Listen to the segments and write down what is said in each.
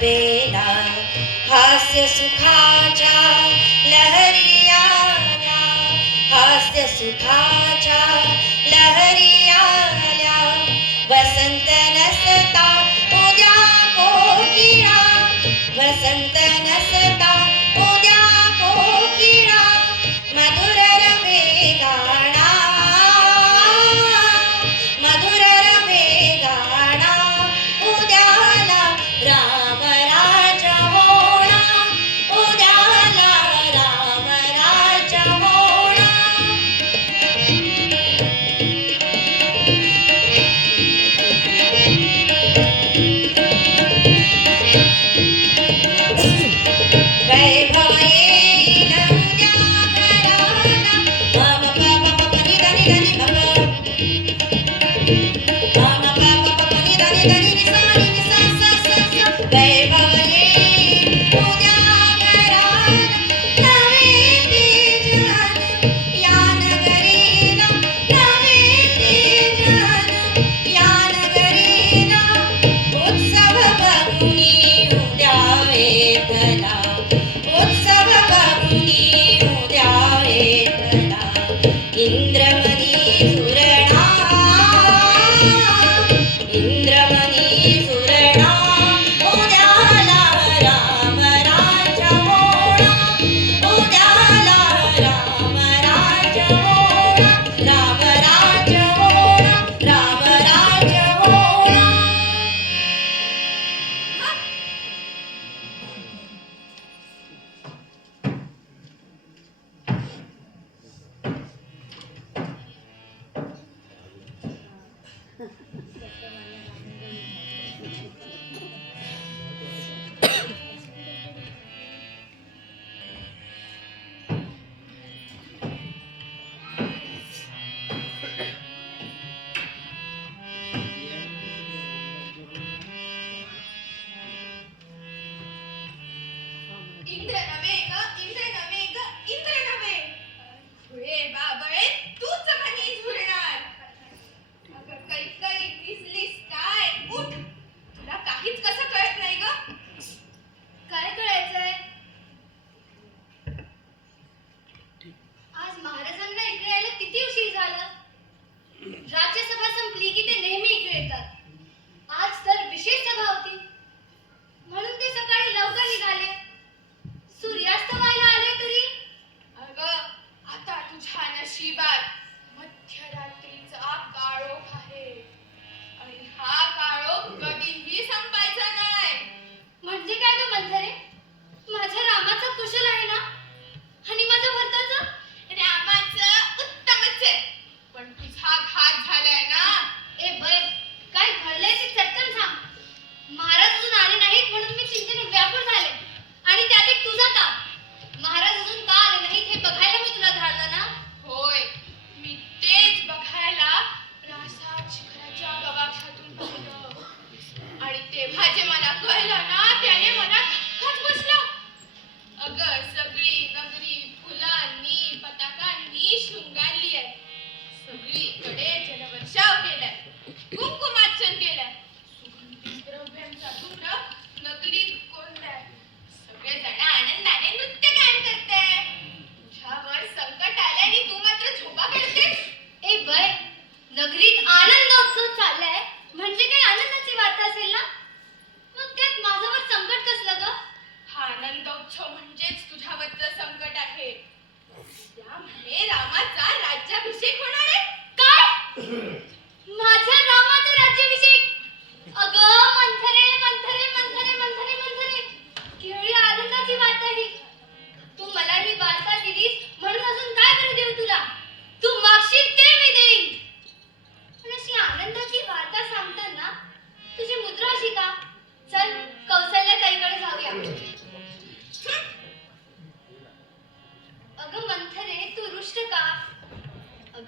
वेला हास्य सुखाच्या लहरी आल्या, हास्य सुखाच्या लहरी आल्या. वसंत नसता उद्या कोकिळा, वसंत नसता उद्या कोकिळा. मधुर रवे गाणा, मधुर रवे गाणा. उद्याला राम राज होणा, उद्याला राम राज होणा. वैभव येईल उद्या घराला. मम प प प नि ध नि ध नि म प. मम प प प नि ध नि ध नि सा नि सा सा सा सा. वैभव येईल उद्या घराला. नवे तेजान या नगरीला, नवे तेजान या नगरीला. उत्सव बघुनी उद्या वेधला, उत्सव बघुनी उद्या वेधला. इंद्रमणी सुरणा, इंद्रमणी सुरणा. उद्याला राम राज होणा, उद्याला राम राज होणा. राम राज होणा, राम राज होणा. इंद्र नव्हे ग, इंद्र नव्हे ग, इंद्र नव्हे. खुळे बाबळे तूच म्हणी झुरणार. अगं कैकई दिसलीस काय? उठ. तुला काहीच कसं कळत नाही ग? काय कळायचंय? आज महाराजांना इकडे यायला किती उशीर झाला? राज्यसभा संपली की ते नेहमी इकडे येतात. आज तर विशेष सभा होती म्हणून ते सकाळी लवकर निघाले. सूर्यास्त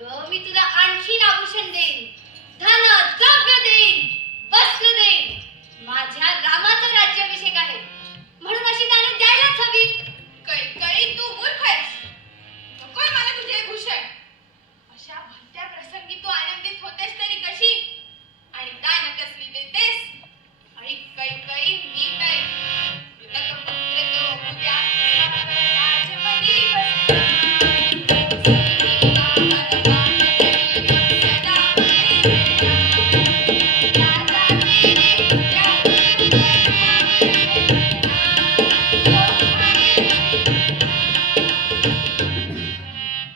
अगं मी तुला आणखीन आभूषण देईन, धन द्रव्य देईन, वस्त्र देईन. माझ्या रामाचा राज्याभिषेक आहे म्हणून अशी दानं द्यायलाच हवी. कैकई तू मूर्ख आहेस. नकोय मला तुझे भूषण. अशा भलत्या प्रसंगी तू आनंदित होतेस तरी कशी आणि दान कसली देतेस. आणि कैकई मी काय कृतकपुत्र तो उद्या राजपदी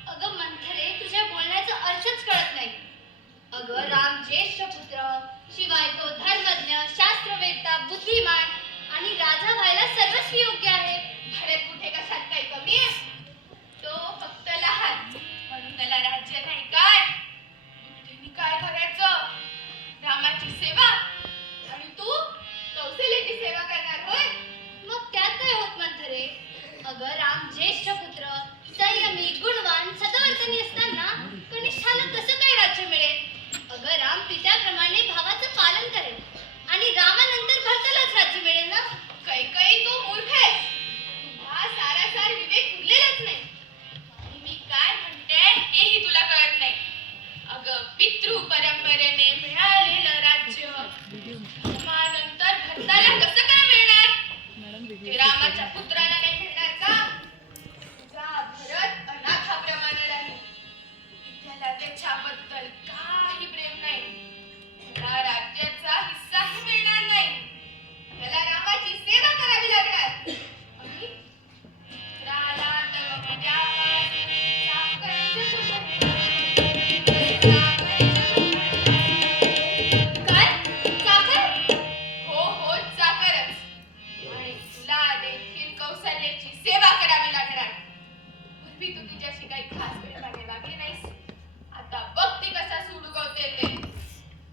अगं मंथरे, तुझ्या बोलण्याचा अर्थच कळत नाही. अगं राम ज्येष्ठ पुत्र, शिवाय तो धर्मज्ञ, शास्त्रवेत्ता, बुद्धिमान आणि राजा व्हायला सर्वस्वी योग्य आहे. भरत कुठे कशात काही कमी आहे. तो फक्त लहान म्हणून त्याला राज्य नाही काय. बुद्धीने काय करायचं. रामाची सेवा आणि तू कौशल्याची सेवा करणार होय. मग त्यात काय होत मंथरे. अगं राम ज्येष्ठ पुत्र, संयमी, गुणवान, सदवर्तनी असताना कनिष्ठाला कसं काय राज्य मिळेल. अगं राम पित्याप्रमाणे भावाचं पालन करेल आणि रामानंतर भरतालाच राज्य मिळेल ना. कैकई तू मूर्ख आहेस. तुझा सारासार विवेक उरलेलाच नाही. आणि मी काय म्हणते हेही तुला कळत नाही. अगं पितृ परंपरेने मिळालेलं राज्य धर्मानंतर भरताला कसं काय मिळणार. ते रामाच्या पुत्राला नाही मिळणार का. तुझा भरत अनाथाप्रमाणे राहील. त्याला त्याच्याबद्दल काही प्रेम नाही. त्याला राज्याचा हिस्साही मिळणार नाही. त्याला रामाची सेवा करावी लागणार. आणि राला तर उद्यापासून चाकरांच्या सोबत. काय चाकर. हो चाकरच. आणि तुला देखील कौशल्याची सेवा करावी लागणार. पूर्वी तू तुझ्याशी काही खास प्रेमाने वागली नाहीस. आता बघ ती कसा सूड उगवते ते.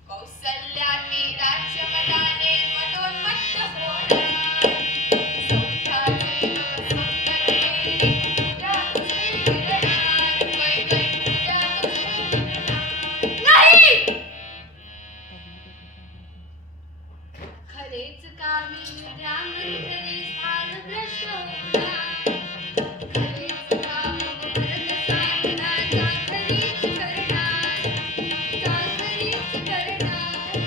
कौसल्याने राज्यमदाने मदोन्मत्त होणार. सौख्याचे सौंदर्ये तुझ्या तुझे विरणार. कैकई तुझ्या तुझे विरणार. नाही. खरेच कामी रामंतरे स्थानभ्रष्ट होणार. खरेच कामी भरत साधनाचा खरीच करणार. खरीच करणार.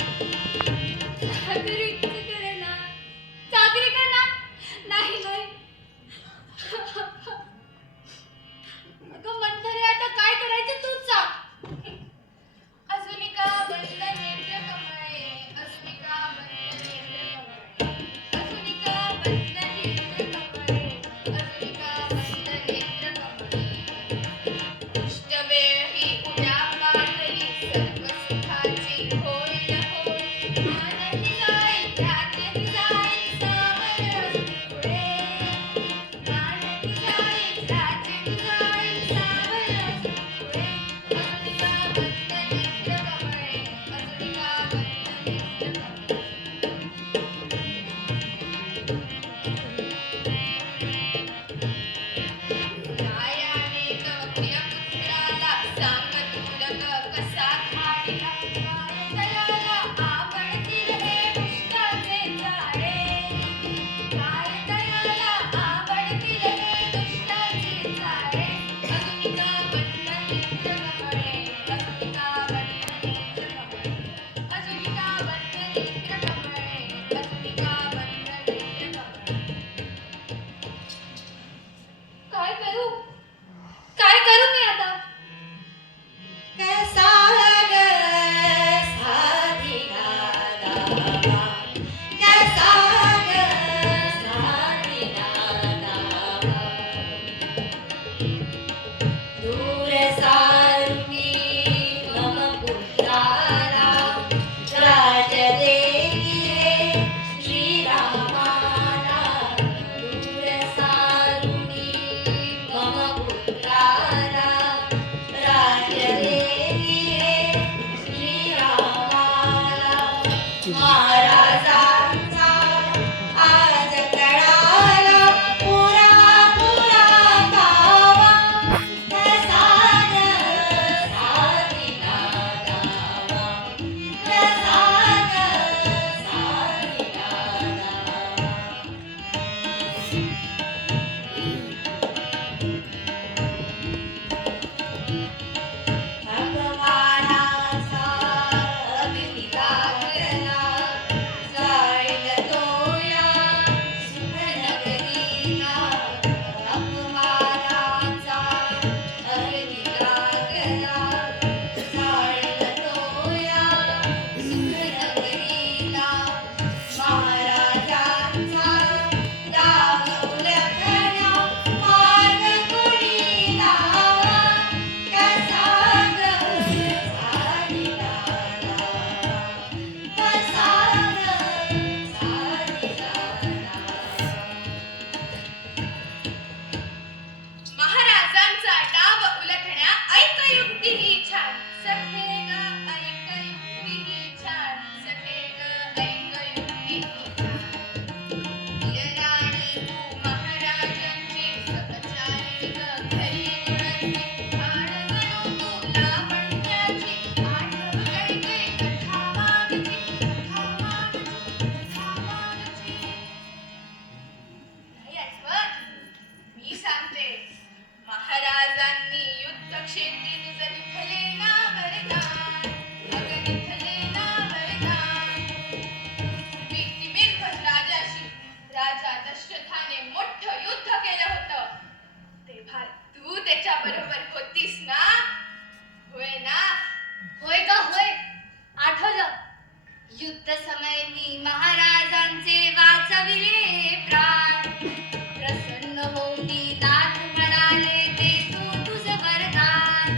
मुक्तिनाथ म्हणाले देतो तुझं वरदान,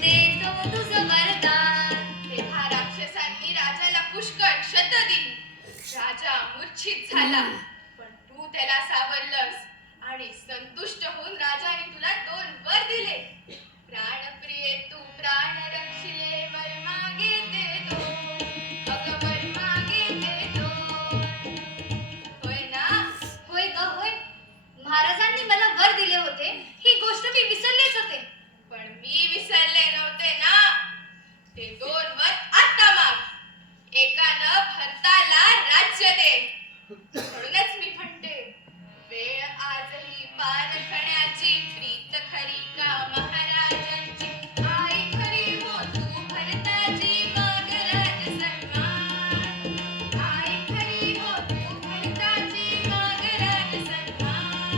देतो तुझं वरदान. तेव्हा राक्षसांनी राजाला पुष्कळ क्षत दिली. राजा मूर्छित झाला, पण तू त्याला सावरलंस आणि संतुष्ट होऊन राजाने तुला 2 वर दिले. प्राणप्रिये तू प्राण रक्षिले, वर मागिते तो, अगं वर मागिते तो. होय ना? होय ग होय. महाराजांनी मला वर दिले होते ही गोष्ट मी विसरलेच होते. पण मी विसरले नव्हते ना. ते 2 वर आता माग. एकानं भरताला राज्य दे. म्हणूनच मी म्हणते, वेळ आजही पारखण्याची, प्रीत खरी का महाराजांची. आई खरी हो तू भरताची, मग राज सन्मान. आई खरी हो तू भरताची, मग राज सन्मान.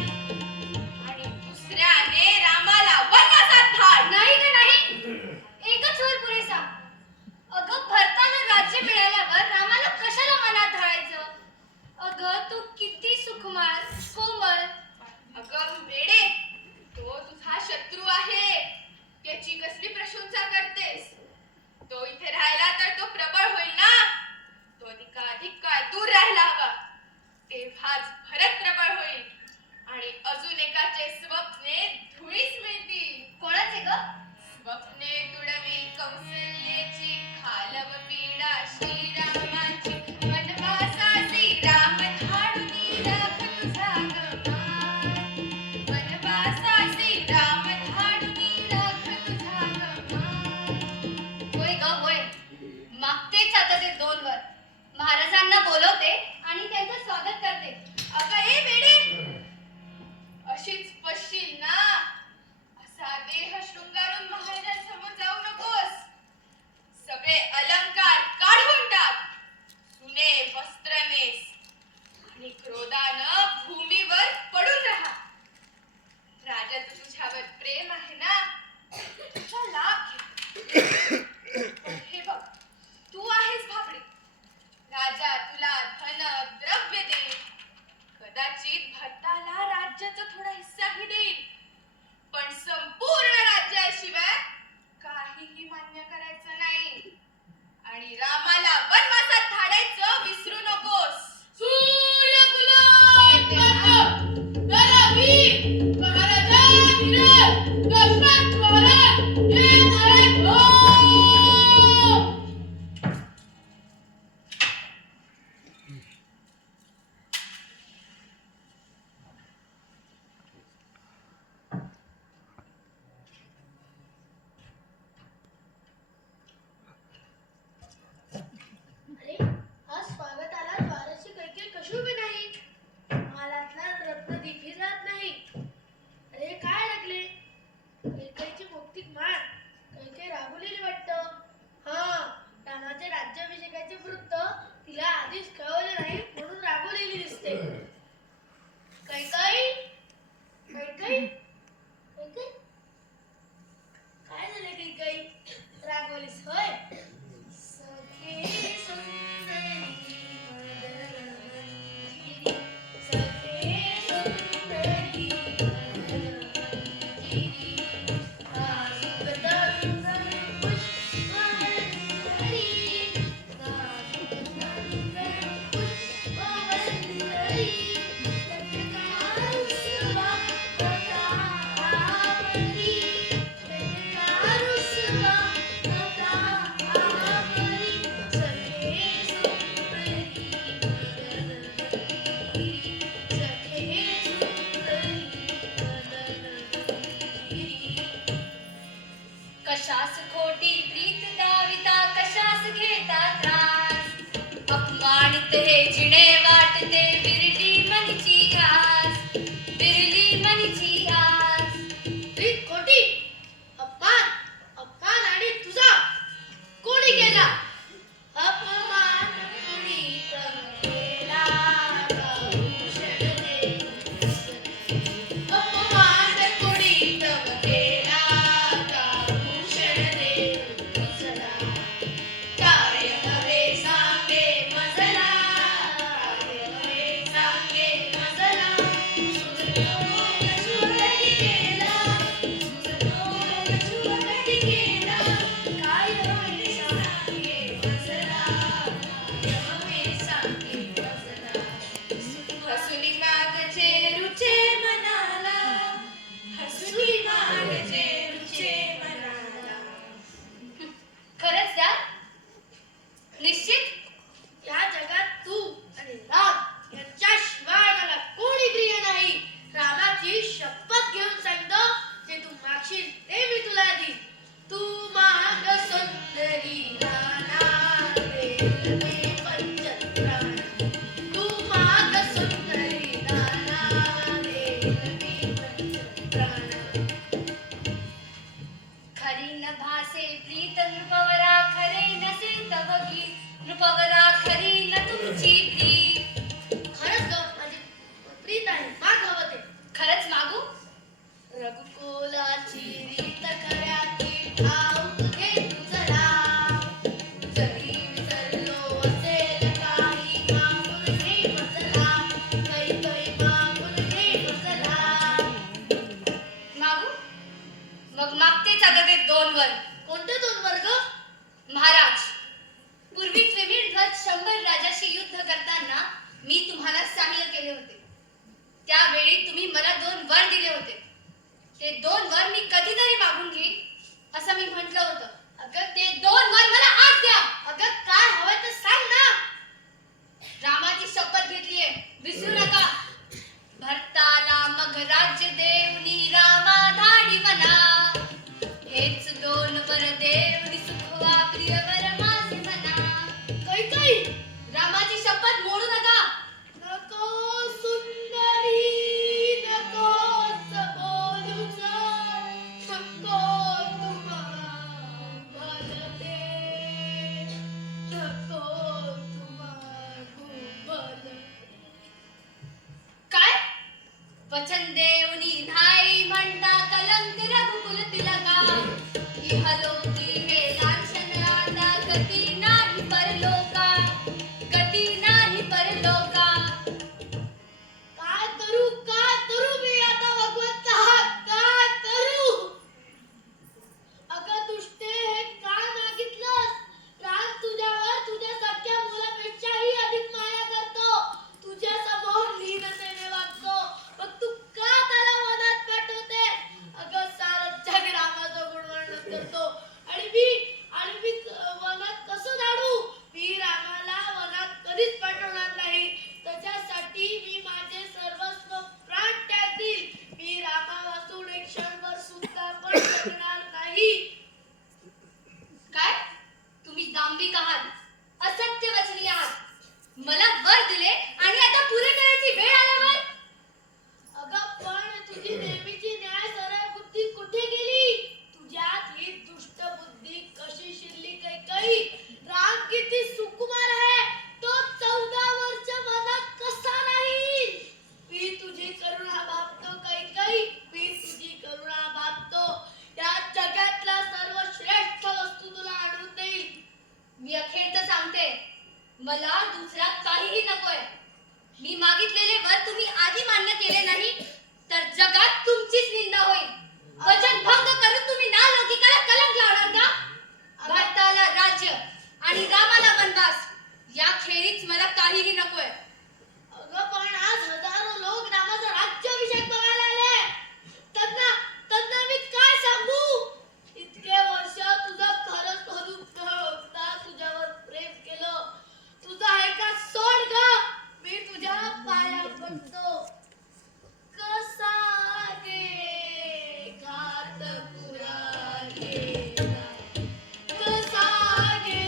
आणि दुसऱ्याने रामाला वनवासात धाड. नाही ग नाही, एकच वर पुरेसा. अगं भरताला राज्य मिळाल्यावर रामाला कशाला मनात धाडायचं. अगं तू किती सुकुमार कोमल. अगं वेडे, तो तुझा शत्रू आहे. त्याची कसली प्रशंसा करतेस. तो इथे राहिला तर तो प्रबळ होईल ना. तो अधिकाधिक काळ दूर राहायला हवा. तेव्हाच भरत प्रबळ होईल आणि अजून एकाचे स्वप्ने धुळीस मिळतील. कोणाचे ग? स्वप्ने तुडवी कौसल्याची, घालव पीडा श्रीरामाची. वनवासासी राम धाडूनी राख तुझा गमान. वनवासासी राम धाडूनी राख तुझा गमान. होय ग होय. मागतेच आता ते 2 वर. महाराजांना बोलवते आणि त्यांचं स्वागत करते. अगं ए वेडे, अशीच पश्चिल ना. असा देह शृंगारून महाराजांसमोर जाऊ नकोस. सगळे अलंकार काढून टाक. सुने वस्त्र नेस आणि क्रोधानं भूमीवर पडून राहा. राजाचं तुझ्यावर प्रेम आहे ना, त्याचा लाभ घे. पण हे बघ, तू आहेस भाबडी. राजा तुला धन द्रव्य देईल. कदाचित भरताला राज्याचा थोडा हिस्साही देईल. पण संपूर्ण राज्याशिवाय काहीही मान्य करायचं नाही. आणि रामाला वनवासात धाडायचं विसरू नकोस. अरे हा स्वागताला द्वाराची कैकेयी कशी उभी नाही. महालातला रत्न देखील राहत नाही. अरे काय लागले. कैकेयीची मौक्तिक माळ कैकेयी रागवलेली वाटतं. हा, रामाच्या राज्याभिषेकाचे वृत्त तिला आधीच कळवले नाही म्हणून रागवलेली दिसते. कैकेयी कैकेयी कैकेयी काय झाले कैकेयी. रागवलीस होय. सखे सुंदरी मदनगिरी, सखे सुंदरी मदनगिरी, नाजुक दंगल पुष्पवल्लरी, नाजुक दंगल पुष्पवल्लरी, चटकारुसवा नकावरी, चटकारुसवा नकावरी, सखे सुंदरी मदनगिरी, सखे सुंदरी मदनगिरी. कशास खोटी प्रीत दाविता, कशास घेता त्रास. अपमानित हे जिणे वाटते, विरली मनीची आस, विरली मनीची आस. प्रीत खोटी, अपमान अपमान आणि तुझा कोणी केला. अपमान कोणी तव केला, भूषण देऊ अपमान कोणी तव केला, भूषण देऊ काय हवे सांगे मजला. वर. कोणते 2 वर्ग? महाराज, पूर्वी त्रिमीळध्वज 100 राजाशी युद्ध करताना मी तुम्हाला सहाय्य केले होते. त्यावेळी तुम्ही मला 2 वर दिले होते. ते 2 वर मी कधीतरी मागून घेईन असं मी म्हटलं होतं. अगं ते 2 वर मला आज द्या. अगं काय हवंय ते सांग ना. रामाची शपथ घेतलीये, विसरू नका. भरताला मग राज्य देवनी रामा धाडी म्हणा. हेच 2 वर देवनी सुखवा प्रियवर माझे म्हणा. कैकई रामाची शपथ मोडू नका. नको सुंदरी नकोच बोलूच नको तुम्हा भलते नको तुम्हा भलते. काय वचन देवनी नाही म्हणता कलंक रघुकुल तिलका. इहलोकी हे लांछन आता गती नाही परलोका. गती नाही परलोका. काय करू मी आता भगवंता काय करू. अगं दुष्टे हे काय मागितलंस. राम तुझ्यावर तुझ्या सख्या मुलापेक्षाही अधिक माया करतो. तुझ्या समोर लीनतेने वागतो. मग तू का त्याला वनात पाठवते. अगं सारं जग रामाचं गुणवर्णन करतो आणि मी वनात कसं धाडू. मी रामाला वनात कधीच पाठवणार नाही. त्याच्यासाठी मी माझे सर्वस्व प्राण त्यागतील. मी रामापासून एक क्षणभर सुद्धा पण जगणार नाही. काय तुम्ही दांभिक आहात, असत्यवचनी आहात. मला वर दिले आणि आता पुरे करायची वेळ आल्यावर. अगं पण तुझी नेहमीची न्याय सरळ बुद्धी कुठे गेली. तुझ्यात ही दुष्ट बुद्धी कशी शिरली कैकई. राम किती सुकुमार आहे. तो 14 वर्ष वनात कसा राहील. मी तुझी करुणा भागतो कैकई. मी तुझी करुणा भागतो. या जगातल्या सर्वश्रेष्ठ वस्तू तुला आणून देईल. मी अखेरचं सांगते, मला दुसरा काहीही नकोय. मी मागितलेले वर तुम्ही आधी मान्य केले नाही तर जगात तुमचीच निंदा होईल. वचन भंग करून तुम्ही नालौकिकाला कलंक लावणार का. भारताला राज्य आणि रामाला वनवास या खेरीच मला काहीही नकोय. अगं पण आज हजारो लोक रामाचा राज्याभिषेक बघायला आले. त्यांना मी काय सांगू. इतके वर्ष तुझं खरं स्वरूप न ओळखता तुझ्यावर प्रेम केलं. तुझा ऐका सोड ग. मी तुझ्या पाया पडतो. कसा गे घात पुरा गेला. कसा गे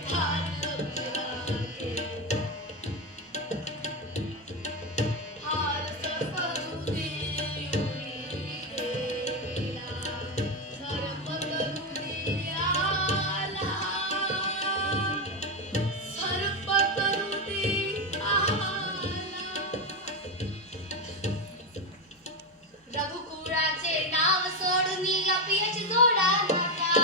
घात पुरा गेला. हारस करू दे गेला. सर्प करू दे आला. सर्प करू दे आला. रघुकुळाचे नाव सोडून अपयश जोडा माझा.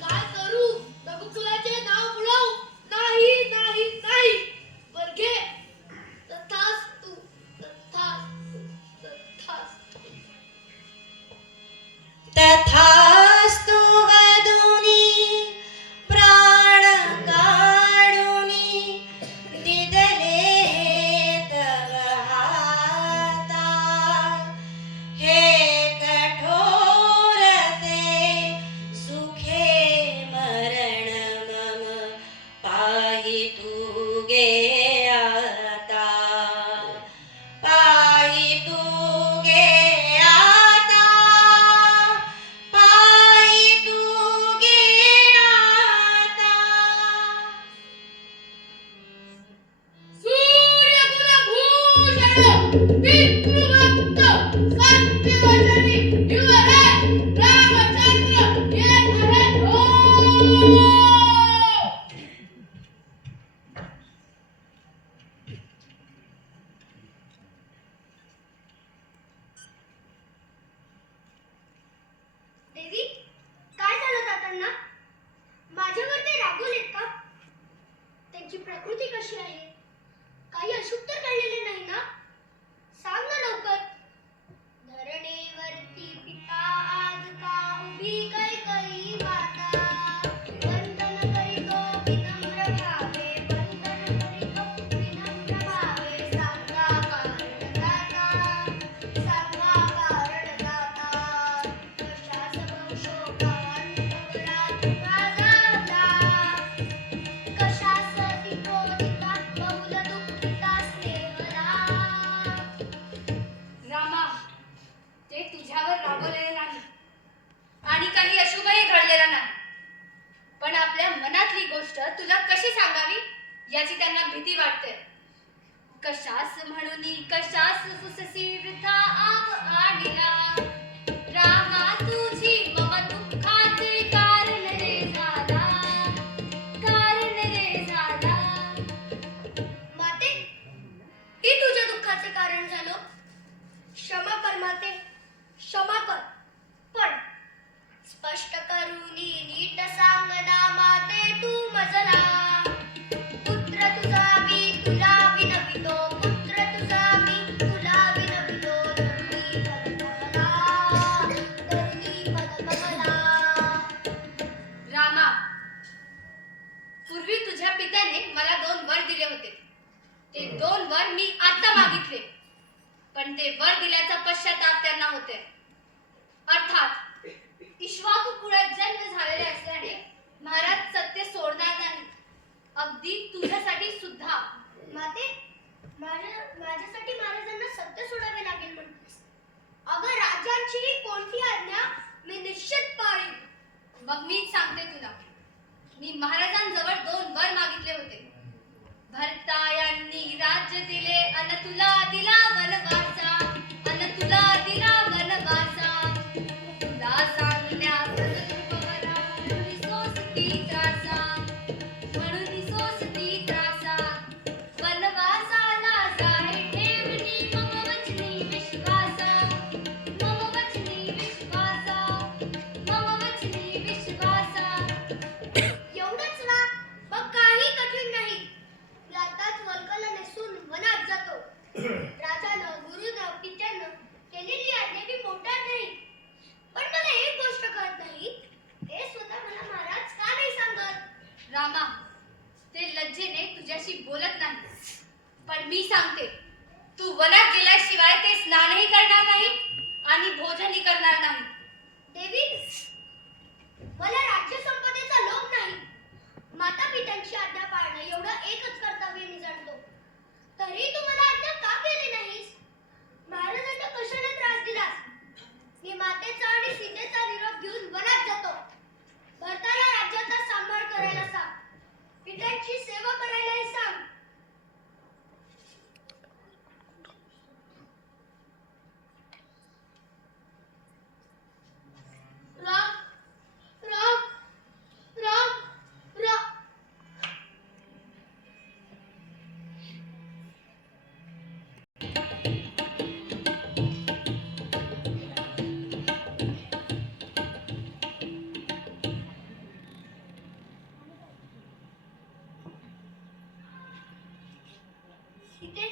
काय करू. रघुकुलाचे नाव बुडवू. नाही नाही नाही. वर्गे तथास्तु तथास्तु तथास्तु. तथास्तु वदुनी प्राण काढुनी दिदले तव हाता. हे कठोर ते सुखे मरण मम पाहि तू गे आता. पाहि तू गे आता. पाहि तू गे आता. सूर्यकुलभूषण पितृभक्त सत्यवचनी युवराज रामचंद्र येत आहेत हो. देवी, काय झालं तात्यांना. माझ्यावर ते रागवलेत का. त्यांची प्रकृती कशी आहे. काही अशुभ तर घडलेले नाही ना. सांग ना लवकर. धरणेवरती पिता आज का वर दिल्याचा पश्चाताप त्यांना होते. अर्थात इक्ष्वाकू कुळात जन्म झालेले असल्याने महाराज सत्य सोडणार नाही, अगदी तुझ्यासाठी सुद्धा. माते, माझ्यासाठी महाराजांना सत्य सोडावे लागेल म्हणतेस. अगं, राजांची कोणती आज्ञा मी निश्चित पाळीन. मग मीच सांगते तुला. मी महाराजांजवळ 2 वर मागितले होते. भरता यांनी राज्य दिले अन तुला दिला वनवासा, अन तुला दिला वनवासा. तुला सांगण्यात तुपवरा, म्हणून सोसती त्रासा, म्हणून सोसती त्रासा. वनवासाला जाय ठेवणी मम वचनी विश्वासा, मम वचनी विश्वासा, मम वचनी विश्वासा. एवढंच ना, मग काही कठीण नाही. मी आताच वल्गला नेसून वनात जातो. राजानं, गुरुनं, पित्यानं केलेली आज्ञा मी मोडणार नाही. पण मला एक गोष्ट कळत नाही, ते स्वतः मला महाराज का नाही सांगत? रामा, ते लज्जेने तुझ्याशी बोलत नाही. पण मी सांगते, तू वनात गेल्याशिवाय ते स्नानही करणार नाही आणि भोजनही करणार नाही. देवी, मला राज्य संपदेचा लोभ नाही. माता पित्यांची आज्ञा पाळणं एवढं एकच कर्तव्य मी जाणतो. तरी तू मला आज्ञा का केली नाहीस? महाराजांना कशाला त्रास दिलास? मी मातेचा आणि सीतेचा निरोप घेऊन वनात जातो. भरताला राज्याचा सांभाळ करायला सांग. पित्यांची सेवा करायलाही सांग. राम, राम, राम, राम. सीते,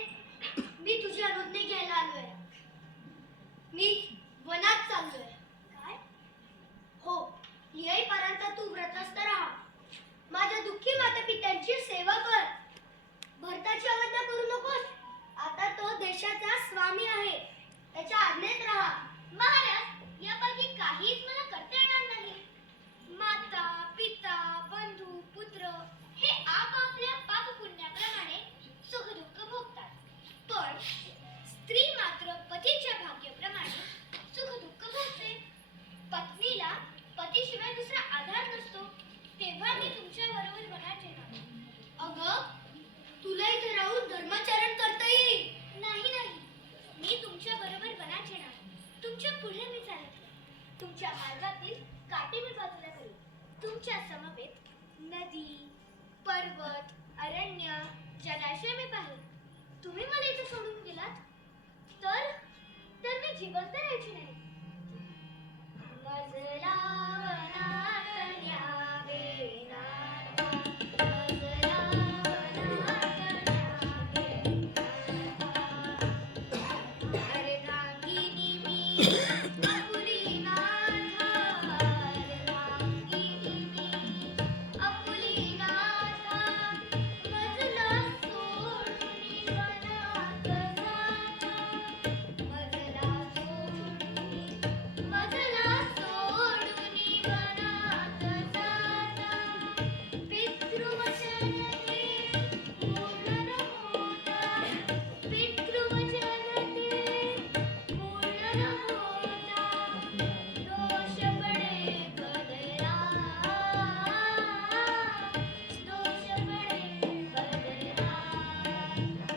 मी तुझी अनुज्ञा घ्यायला आलोय. मी वनात चाललोय. काय? हो, येईपर्यंत तू व्रतस्थ राहा. माझ्या दुःखी माता पित्यांची सेवा कर. भरताची अवज्ञा करू नकोस. आता तो देशाचा स्वामी आहे. त्याच्या आज्ञेत राहा. महाराज, यापैकी काहीच मला करता येणार नाही. माता, पिता, बंधू, पुत्र हे आपापल्या पाप पुण्याप्रमाणे सुखदुःख भोगतात. पण स्त्री मात्र पतीच्या भाग्याप्रमाणे सुखदुःख भोगते. पत्नीला पतीशिवाय दुसरा आधार नसतो. तेव्हा मी तुमच्या बरोबर वनात येणार. अगं, तुला इथे राहून धर्माचरण करता येईल. नाही नाही, मी तुमच्या बरोबर वनात येणार. तुमच्या पुढे मी चालत जाईन. तुमच्या मार्गातील काटे मी बाजूला करीन. तुमच्या समवेत नदी, पर्वत, अरण्य, जलाशय मी पाहिन. तुम्ही मला इथे सोडून गेलात तर मी जिवंत राहायची नाही. मजला वनात न्यावे नाथा, मजला वनात न्यावे नाथा. अर्धांगिनी मी आपुली नाथा, अर्धांगिनी मी आपुली नाथा. मजला सोडून वनात जाता, मजला सोडून वनात जाता. पितृवचन ते पूर्ण न होता, पितृवचन ते पूर्ण न होता. दोष पडे बदला, दोष पडे बदला.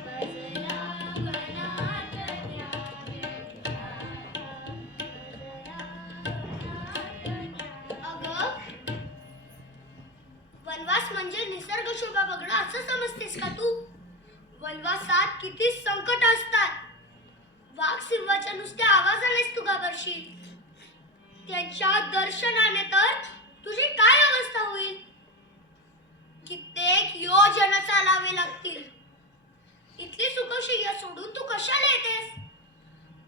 मजला वनात न्यावे नाथा, मजला वनात न्यावे. अगं, वनवास म्हणजे निसर्ग शोभा बघणं असं समजतेस का तू? वनवासात किती संकट असतात. वाघ सिंहाच्या नुसत्या आवाजानेच तू घाबरशील. त्यांच्या दर्शनाने तर तुझी काय अवस्था होईल? कित्येक योजन चालावे लागतील. इथली सुखशय्या सोडून तू कशाला येतेस?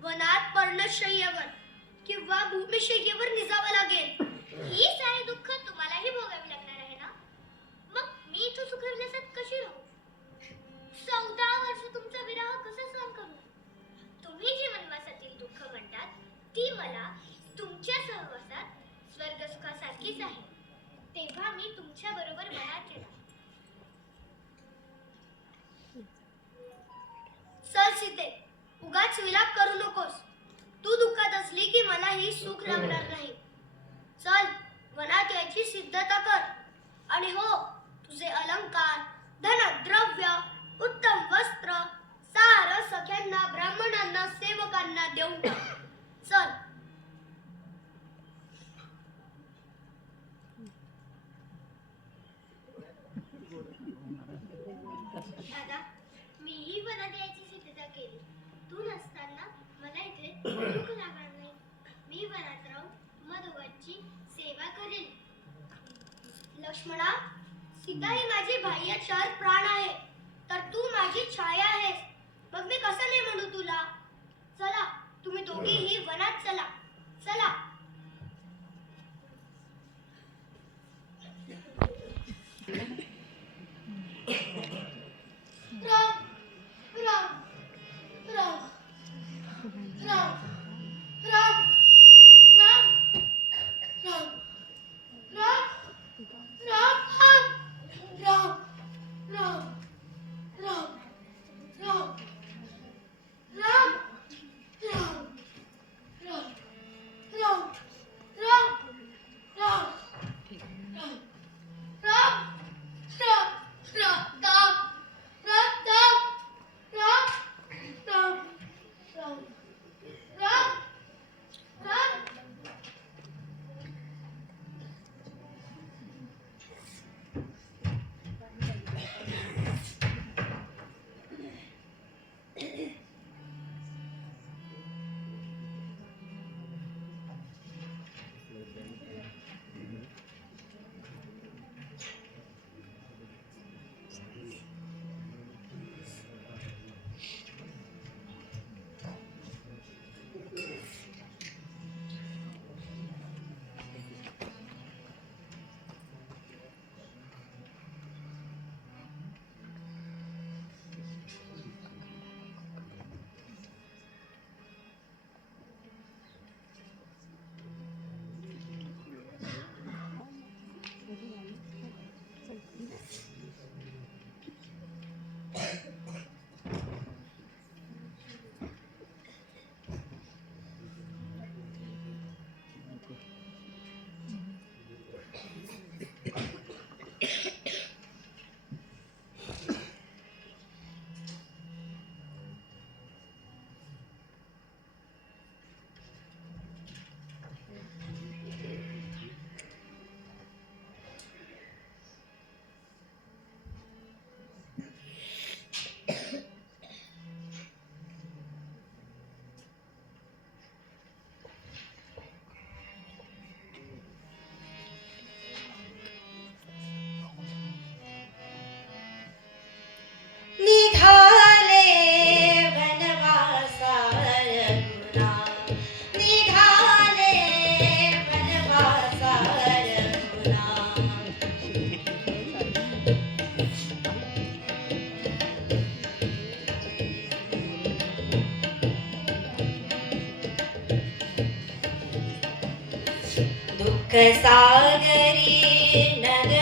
वनात पर्णशय्येवर किंवा भूमिशय्येवर निजावं लागेल. ही सारी दुःख तुम्हालाही भोगावी लागणार आहे ना? मग मी इथं सुखविलासात कशी राहू? 14 वर्ष तुमचा विरह कसा सहन करू? तुम्ही जीवन मला तुमच्या सहवासात स्वर्गसुखासारखीच आहे. तेव्हा मी तुमच्या बरोबर वनात येणार. चल सीते, उगाच विलाप करू नकोस. तू दुःखात असली की मलाही सुख लागणार नाही. चल, वनात यायची सिद्धता कर. आणि हो, तुझे अलंकार, धनद्रव्य, उत्तम वस्त्र सारं सख्यांना, ब्राह्मणांना, सेवकांना देऊन टाक. चल. दादा, मीही वनात यायची सिद्धता केली. तू नसताना मला इथे दुःख लागणार नाही. मी वनात राहून तुम्हा दोघांची सेवा करेन. लक्ष्मणा, सीता ही माझी बाह्य चार प्राण आहे, तर तू माझी छाया आहेस. मग मी कसं नाही म्हणू तुला? चला, तुम्ही दोघेही वनात चला. चला. राम राम राम राम राम राम राम राम राम राम राम राम राम राम राम राम राम राम राम सागरी नगर